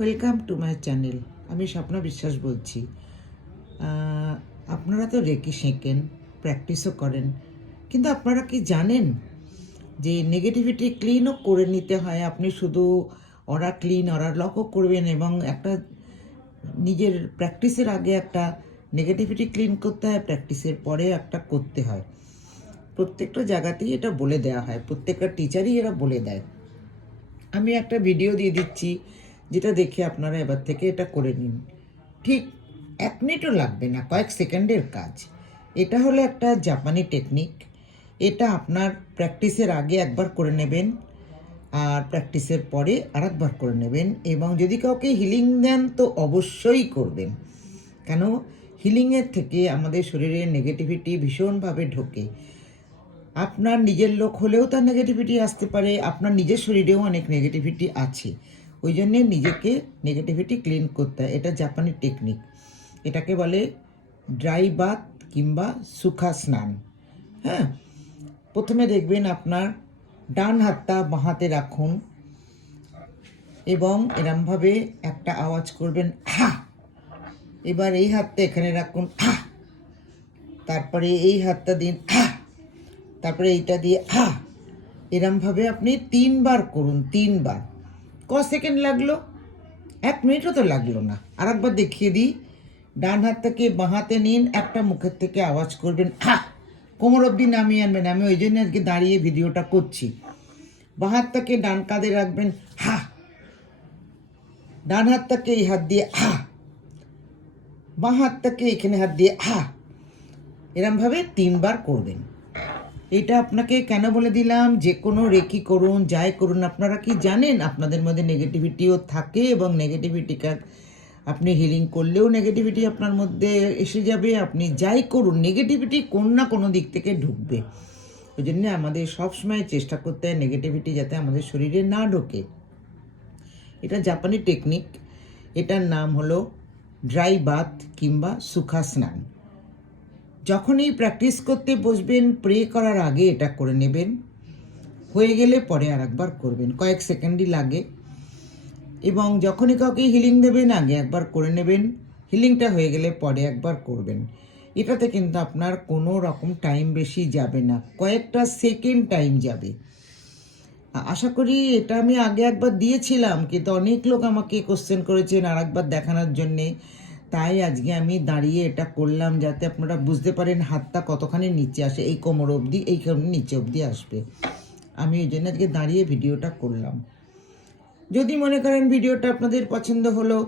Welcome to my channel. আমি স্বপ্না বিশ্বাস বলছি। আপনারা তো রেকি শেখেন, প্র্যাকটিসও করেন, কিন্তু আপনারা কি জানেন যে নেগেটিভিটি ক্লিনও করে নিতে হয়? আপনি শুধু অরা ক্লিন অরা লকও করবেন এবং একটা নিজের প্র্যাকটিসের আগে একটা নেগেটিভিটি ক্লিন করতে হয়, প্র্যাকটিসের পরে একটা করতে হয়। প্রত্যেকটা জায়গাতেই এটা বলে দেওয়া হয়, প্রত্যেকটা টিচারই এরা বলে দেয়। আমি একটা ভিডিও দিয়ে দিচ্ছি, যেটা দেখে আপনারা এবার থেকে এটা করে নিন। ঠিক 1 মিনিটও লাগবে না, কয়েক সেকেন্ডের কাজ। এটা হলো একটা জাপানি টেকনিক। এটা আপনার প্র্যাকটিসের আগে একবার করে নেবেন, আর প্র্যাকটিসের পরে আরেকবার করে নেবেন। এবং যদি কাউকে হিলিং দেন তো অবশ্যই করবেন, কেন হিলিংয়ের থেকে আমাদের শরীরে নেগেটিভিটি ভীষণভাবে ঢোকে। আপনার নিজের লোক হলেও তার নেগেটিভিটি আসতে পারে, আপনার নিজের শরীরেও অনেক নেগেটিভিটি আছে। ওই জন্যে নিজেকে নেগেটিভিটি ক্লিন করতে হয়। এটা জাপানি টেকনিক, এটাকে বলে ড্রাই বাথ কিংবা সুখা স্নান। হ্যাঁ, প্রথমে দেখবেন আপনার ডান হাতটা বাঁ হাতে রাখুন এবং এরমভাবে একটা আওয়াজ করবেন, হা। এবার এই হাতটা এখানে রাখুন, হা। তারপরে এই হাতটা দিন, হা। তারপরে এইটা দিয়ে হা। এরমভাবে আপনি 3 বার করুন, 3 বার। ক সেকেন্ড লাগলো? 1 মিনিটও তো লাগলো না। আর একবার দেখিয়ে দিই। ডান হাতটাকে বাঁ হাতে নিন, একটা মুখের থেকে আওয়াজ করবেন, হা। কোমর অবধি নামিয়ে আনবেন। আমি ওই জন্য আজকে দাঁড়িয়ে ভিডিওটা করছি। বাঁ হাতটাকে ডান কাঁধে রাখবেন, হা। ডান হাতটাকে এই হাত দিয়ে হা। বাঁ হাতটাকে এখানে হাত দিয়ে হা। এরমভাবে 3 বার করবেন। এটা আপনাকে কেন বলে দিলাম, যে কোনো রেকি করুন, যাই করুন, আপনারা কি জানেন আপনাদের মধ্যে নেগেটিভিটিও থাকে এবং নেগেটিভিটিকে আপনি হিলিং করলেও নেগেটিভিটি আপনার মধ্যে এসে যাবে। আপনি যাই করুন, নেগেটিভিটি কোন না কোনো দিক থেকে ঢুকবে। ওই জন্য আমাদের সবসময় চেষ্টা করতে হয় নেগেটিভিটি যাতে আমাদের শরীরে না ঢোকে। এটা জাপানি টেকনিক, এটার নাম হলো ড্রাই বাথ কিংবা সুখা স্নান। যখনই প্র্যাকটিস করতে বসবেন, প্রে করার আগে এটা করে নেবেন। হয়ে গেলে পরে আর একবার করবেন, কয়েক সেকেন্ডই লাগে। এবং যখনই কাউকে হিলিং দেবেন আগে একবার করে নেবেন, হিলিংটা হয়ে গেলে পরে একবার করবেন। এটাতে কিন্তু আপনার কোনো রকম টাইম বেশি যাবে না, কয়েকটা সেকেন্ড টাইম যাবে। আশা করি এটা আমি আগে একবার দিয়েছিলাম, কিন্তু অনেক লোক আমাকে কোশ্চেন করেছেন আর একবার দেখানোর জন্যে। তাই আজকে আমি দাঁড়িয়ে এটা করলাম, যাতে আপনারা বুঝতে পারেন হাতটা কতখানি নিচে আসে। এই কোমর অবধি, এইখানে নিচে অবধি আসবে। আমি এই জন্য আজকে দাঁড়িয়ে ভিডিওটা করলাম। যদি মনে করেন ভিডিওটা আপনাদের পছন্দ হলো,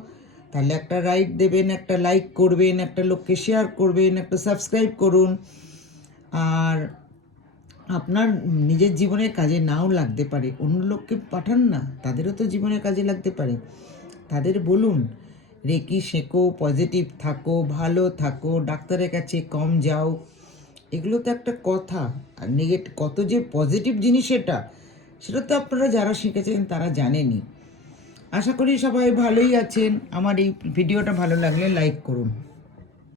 তাহলে একটা রাইট দেবেন, একটা লাইক করবেন, একটা লোককে শেয়ার করবেন, একটা সাবস্ক্রাইব করুন। আর আপনার নিজের জীবনের কাজে নাও লাগতে পারে, অন্য লোককে পাঠান না, তাদেরও তো জীবনের কাজে লাগতে পারে। তাদের বলুন রেকি শেখো, পজিটিভ থাকো, ভালো থাকো, ডাক্তারের কাছে কম যাও। এগুলো তো একটা কথা। আর কত যে পজিটিভ জিনিস সেটা তো আপনারা যারা শিখেছেন তারা জানেনই। আশা করি সবাই ভালোই আছেন। আমার এই ভিডিওটা ভালো লাগলে লাইক করুন।